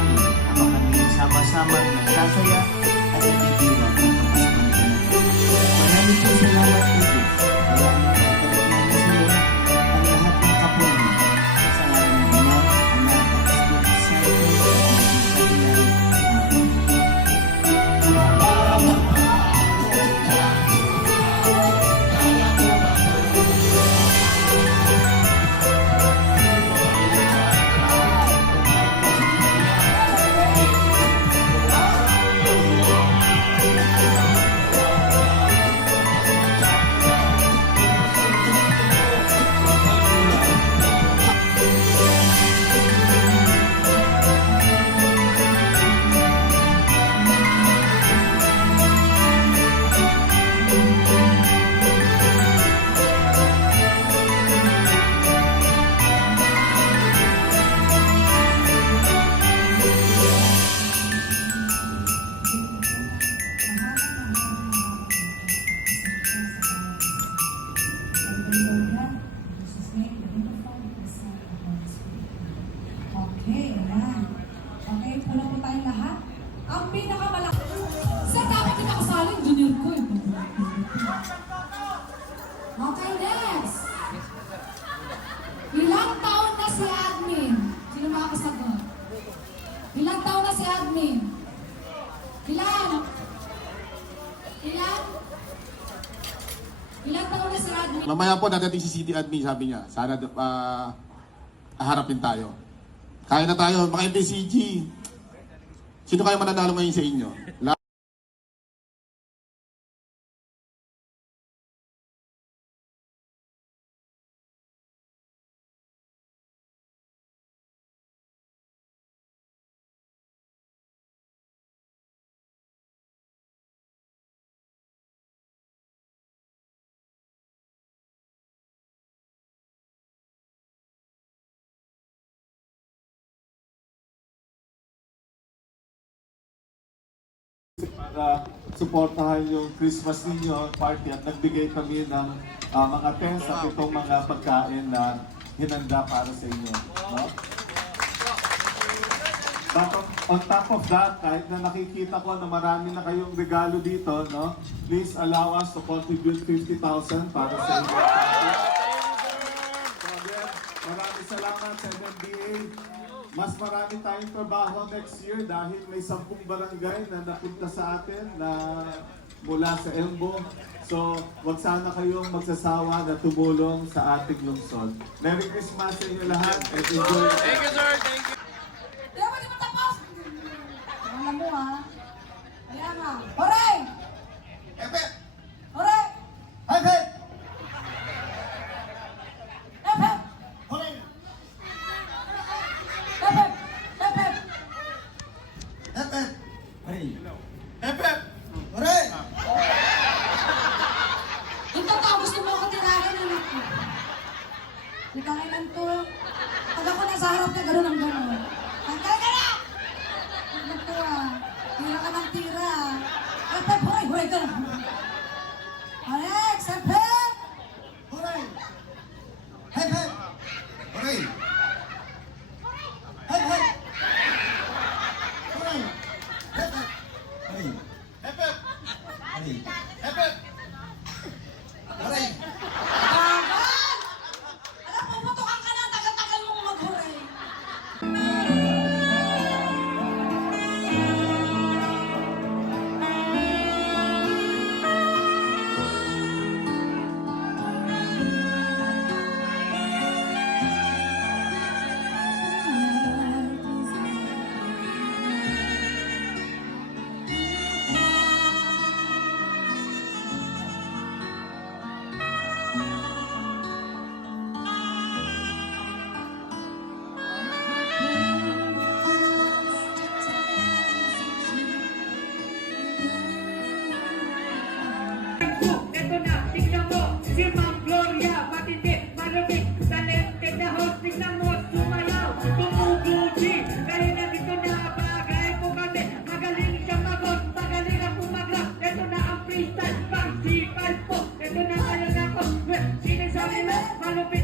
paamin habang kami sama-sama nagsasaya at nagtitiwag ng kapasman ko na po. Maraming salamat po Okay, ayan. Okay, pula po tayong lahat. Ang pinakamalaki. Sa dapat kinakasali, junior ko eh. Okay, next. Ilang taon na si admin? Sino makakasagot? Ilang taon na si admin? Ilan? Ilan? Ilang taon na si admin? Mamaya po dadating si City Admin, sabi niya. Sana uh, harapin tayo. Kaya na tayo, mga MPCG. Sino kayo mananalo ngayon sa inyo? Para suportahan yung Christmas ninyo party at nagbigay kami ng ah, mga tents at itong mga pagkain na hinanda para sa inyo. No? But on, top of that, kahit na nakikita ko na marami na kayong regalo dito, no? please allow us to contribute 50,000 para sa inyo. Maraming salamat sa NMDA. Mas marami tayong trabaho next year dahil may sampung barangay na napunta sa atin na mula sa Embo. So, wag sana kayong magsasawa na tumulong sa ating lungsod. Merry Christmas sa inyo lahat and enjoy. Di ba di ba tapos? Alam mo ha? Kaya nga. Hooray! Hooray! Epe! Epe! Epe! Ito ka, gusto mo ako tirahin anak ko. Di ka kailan to. Pag ako nasa harap niya, gano'n ang gano'n. Tanggal ka na! Ah? Tira ka ng tira. Epe, hoy, hoy ka na. Alex, epe! I'll be